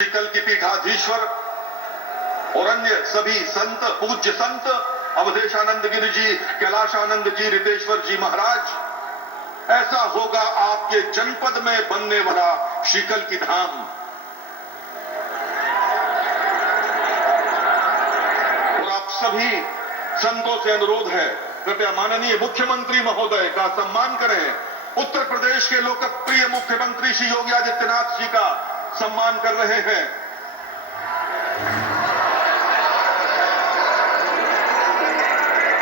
कल की पीठाधीश्वर और अन्य सभी संत, पूज्य संत, अवधेशानंद गिरि जी, कैलाशानंद जी, रितेश्वर जी महाराज, ऐसा होगा आपके जनपद में बनने वाला श्रीकल की धाम। और आप सभी संतों से अनुरोध है, कृपया माननीय मुख्यमंत्री महोदय का सम्मान करें। उत्तर प्रदेश के लोकप्रिय मुख्यमंत्री श्री योगी आदित्यनाथ जी का सम्मान कर रहे हैं।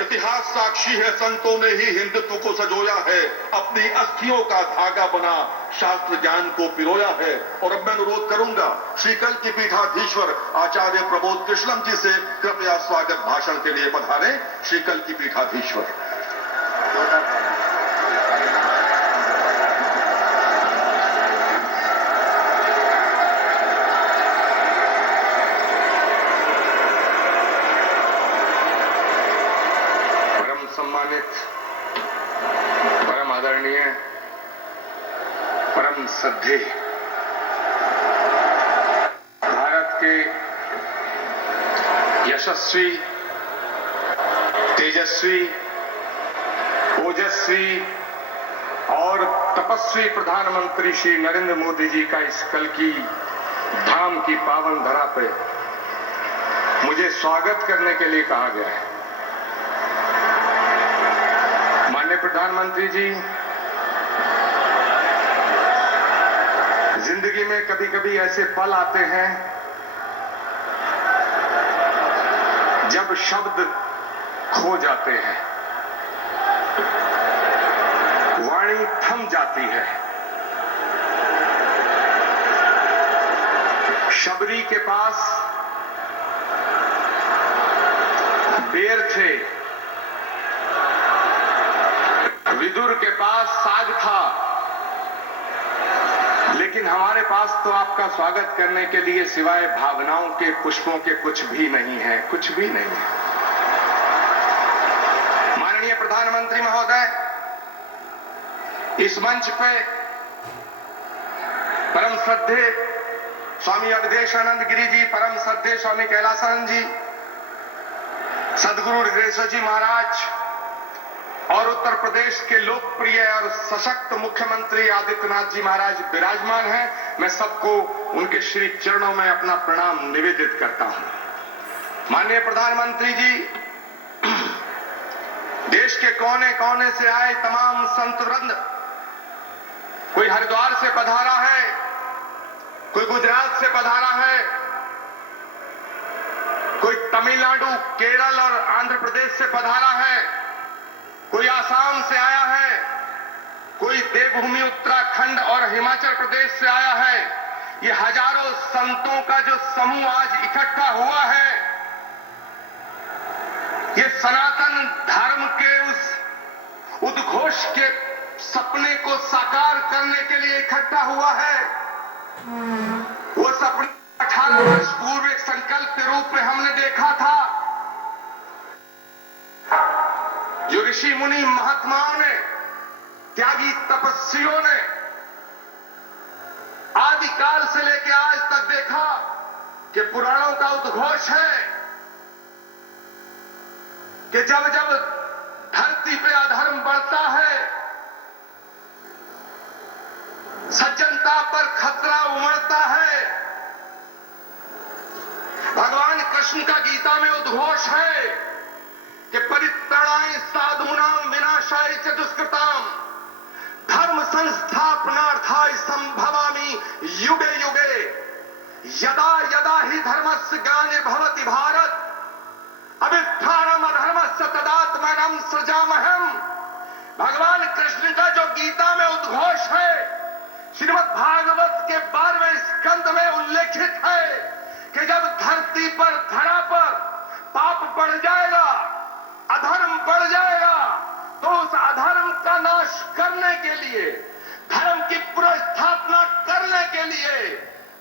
इतिहास साक्षी है, संतों ने ही हिंदुत्व को सजोया है, अपनी अस्थियों का धागा बना शास्त्र ज्ञान को पिरोया है। और अब मैं अनुरोध करूंगा श्रीकल की पीठाधीश्वर आचार्य प्रबोध कृष्णम जी से, कृपया स्वागत भाषण के लिए पधारें श्रीकल की पीठाधीश्वर। सम्मानित, परम आदरणीय, परम श्रद्धेय भारत के यशस्वी, तेजस्वी, ओजस्वी और तपस्वी प्रधानमंत्री श्री नरेंद्र मोदी जी का इस कल की धाम की पावन धरा पे मुझे स्वागत करने के लिए कहा गया है। माननीय प्रधानमंत्री जी, जिंदगी में कभी कभी ऐसे पल आते हैं जब शब्द खो जाते हैं, वाणी थम जाती है। शबरी के पास बेर थे, विदुर के पास साग था, लेकिन हमारे पास तो आपका स्वागत करने के लिए सिवाय भावनाओं के पुष्पों के कुछ भी नहीं है, कुछ भी नहीं है। माननीय प्रधानमंत्री महोदय, इस मंच पे परम श्रद्धेय स्वामी अवधेशानंद गिरि जी, परम श्रद्धेय स्वामी कैलाशानंद जी, सदगुरु रितेश्वर जी महाराज और उत्तर प्रदेश के लोकप्रिय और सशक्त मुख्यमंत्री आदित्यनाथ जी महाराज विराजमान हैं। मैं सबको उनके श्री चरणों में अपना प्रणाम निवेदित करता हूं। माननीय प्रधानमंत्री जी, देश के कोने कोने से आए तमाम संत वृंद, कोई हरिद्वार से पधारा है, कोई गुजरात से पधारा है, कोई तमिलनाडु, केरल और आंध्र प्रदेश से पधारा है, कोई आसाम से आया है, कोई देवभूमि उत्तराखंड और हिमाचल प्रदेश से आया है। ये हजारों संतों का जो समूह आज इकट्ठा हुआ है, ये सनातन धर्म के उस उद्घोष के सपने को साकार करने के लिए इकट्ठा हुआ है। वो सपने 18 वर्ष पूर्व एक संकल्प के रूप में हमने देखा था, जो ऋषि मुनि महात्माओं ने, त्यागी तपस्वियों ने आदिकाल से लेकर आज तक देखा कि पुराणों का उद्घोष है कि जब जब धरती पे अधर्म बढ़ता है, सज्जनता पर खतरा उमड़ता है। भगवान कृष्ण का गीता में उद्घोष है कि परित्राणाय साधूनां विनाशाय च दुष्कृतां धर्म संस्थापनार्थाय संभवामि युगे युगे। यदा यदा हि धर्मस्य ग्लानिर्भवति भारत अभ्युत्थानम् अधर्मस्य तदात्मानं सृजाम्यहम्। भगवान कृष्ण का जो गीता में उद्घोष है, श्रीमद् भागवत के 12वें स्कंद में उल्लेखित है कि जब धरती पर, धरा पर पाप बढ़ जाएगा, अधर्म बढ़ जाएगा, तो उस अधर्म का नाश करने के लिए, धर्म की पुनर्स्थापना करने के लिए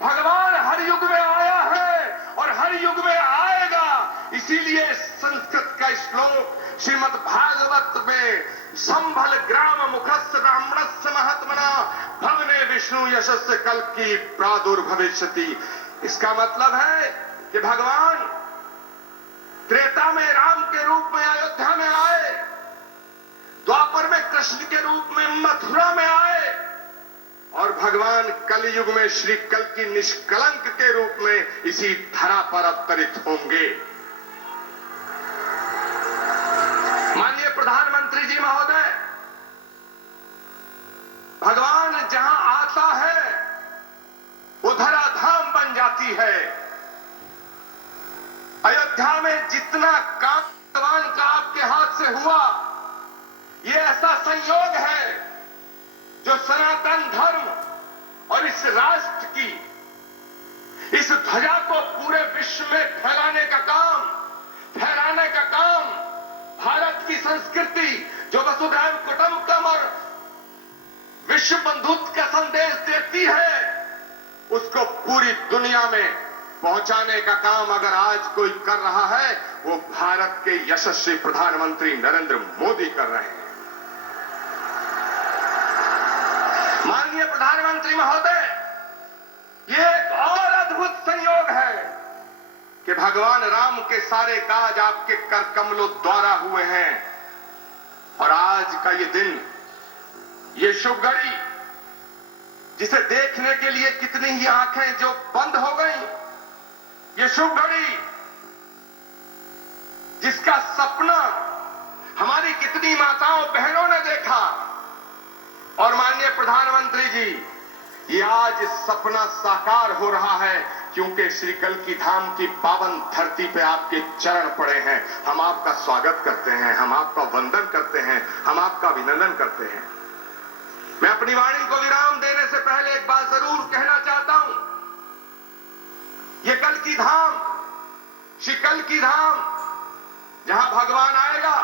भगवान हर युग में आया है और हर युग में आएगा। इसीलिए संस्कृत का श्लोक श्रीमद् भागवत में संभल ग्राम मुखस्य ब्राह्मणस्य महात्मना भवने विष्णु यशस्य कल्प की प्रादुर्भविष्यति, इसका मतलब है कि भगवान त्रेता में राम के रूप में अयोध्या में आए, द्वापर में कृष्ण के रूप में मथुरा में आए, और भगवान कलयुग में श्री कल्कि निष्कलंक के रूप में इसी धरा पर अवतरित होंगे। माननीय प्रधानमंत्री जी महोदय, भगवान जहां आता है वो धराधाम बन जाती है। अयोध्या में जितना काम भगवान का आपके हाथ से हुआ, ये ऐसा संयोग है जो सनातन धर्म और इस राष्ट्र की, इस ध्वजा को पूरे विश्व में फहराने का काम भारत की संस्कृति जो वसुधैव कुटुंबकम और विश्व बंधुत्व का संदेश देती है, उसको पूरी दुनिया में पहुंचाने का काम अगर आज कोई कर रहा है, वो भारत के यशस्वी प्रधानमंत्री नरेंद्र मोदी कर रहे हैं। माननीय प्रधानमंत्री महोदय, ये एक और अद्भुत संयोग है कि भगवान राम के सारे काज आपके कर कमलों द्वारा हुए हैं, और आज का ये दिन, ये शुभ घड़ी, जिसे देखने के लिए कितनी ही आंखें जो बंद हो गई, ये शुभ घड़ी जिसका सपना हमारी कितनी माताओं बहनों ने देखा, और माननीय प्रधानमंत्री जी, ये आज सपना साकार हो रहा है क्योंकि श्री कल्कि धाम की पावन धरती पे आपके चरण पड़े हैं। हम आपका स्वागत करते हैं, हम आपका वंदन करते हैं, हम आपका अभिनंदन करते हैं। मैं अपनी वाणी को विराम देने से पहले एक बात जरूर कहना चाहता हूं। ये कल्कि धाम, श्री कल्कि धाम जहां भगवान आएगा,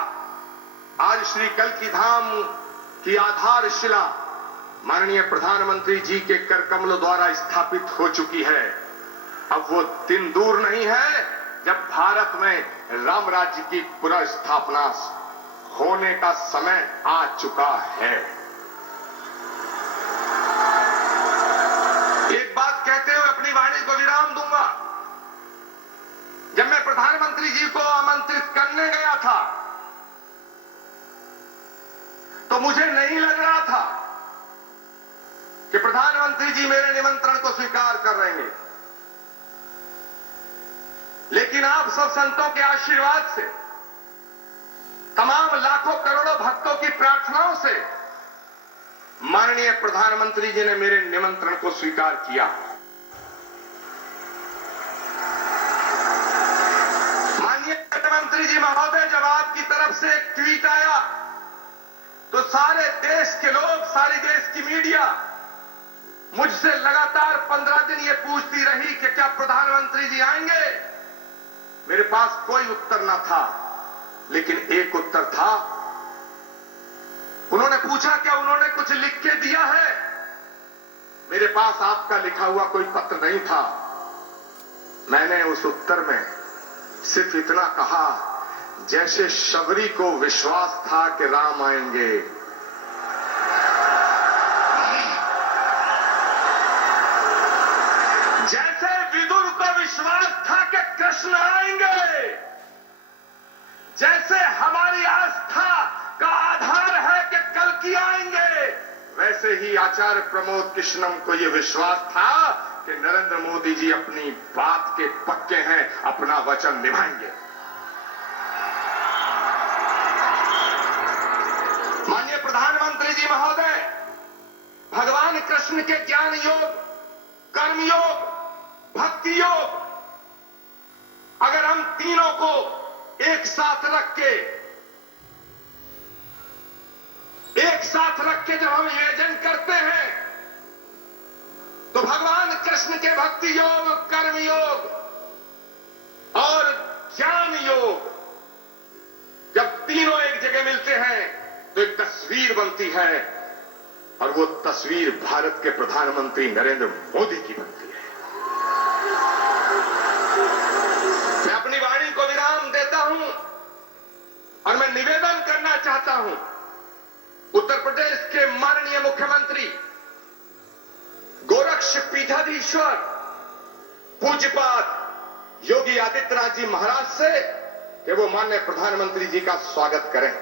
आज श्री कल्कि धाम की आधारशिला माननीय प्रधानमंत्री जी के कर कमलों द्वारा स्थापित हो चुकी है। अब वो दिन दूर नहीं है जब भारत में राम राज्य की पुनः स्थापना होने का समय आ चुका है। एक बात कहते हुए अपनी वाणी को विराम दूंगा। जब मैं प्रधानमंत्री जी को आमंत्रित करने गया था तो मुझे नहीं लग रहा था कि प्रधानमंत्री जी मेरे निमंत्रण को स्वीकार कर रहे हैं, लेकिन आप सब संतों के आशीर्वाद से, तमाम लाखों करोड़ों भक्तों की प्रार्थनाओं से माननीय प्रधानमंत्री जी ने मेरे निमंत्रण को स्वीकार किया। माननीय प्रधानमंत्री जी महोदय, जब आपकी तरफ से एक ट्वीट आया तो सारे देश के लोग, सारी देश की मीडिया मुझसे लगातार 15 दिन ये पूछती रही कि क्या प्रधानमंत्री जी आएंगे। मेरे पास कोई उत्तर ना था, लेकिन एक उत्तर था। उन्होंने पूछा क्या उन्होंने कुछ लिख के दिया है। मेरे पास आपका लिखा हुआ कोई पत्र नहीं था। मैंने उस उत्तर में सिर्फ इतना कहा, जैसे शबरी को विश्वास था कि राम आएंगे, जैसे विदुर को विश्वास था कि कृष्ण आएंगे, जैसे हमारी आस्था का आधार है कि कल्कि आएंगे, वैसे ही आचार्य प्रमोद कृष्णम को यह विश्वास था कि नरेंद्र मोदी जी अपनी बात के पक्के हैं, अपना वचन निभाएंगे। माननीय प्रधानमंत्री जी महोदय, भगवान कृष्ण के ज्ञान योग, कर्म योग, भक्ति योग, अगर हम तीनों को एक साथ रख के जब हम निवेदन करते हैं, तो भगवान कृष्ण के भक्ति योग, कर्म योग और ज्ञान योग जब तीनों एक जगह मिलते हैं तो एक तस्वीर बनती है, और वो तस्वीर भारत के प्रधानमंत्री नरेंद्र मोदी की बनती है। मैं अपनी वाणी को विराम देता हूं और मैं निवेदन करना चाहता हूं उत्तर प्रदेश के माननीय मुख्यमंत्री गोरक्ष पीठाधीश्वर पूज्यपात योगी आदित्यनाथ जी महाराज से कि वो माननीय प्रधानमंत्री जी का स्वागत करें।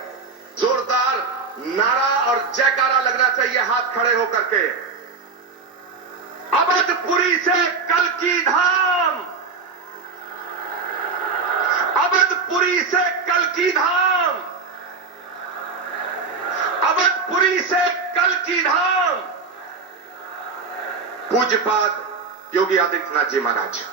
जोरदार नारा और जयकारा लगना चाहिए हाथ खड़े होकर के। अवधपुरी से कल्की धाम, अवधपुरी से कल्की धाम, अवधपुरी से कल्की धाम। पूज्यपात योगी आदित्यनाथ जी महाराज।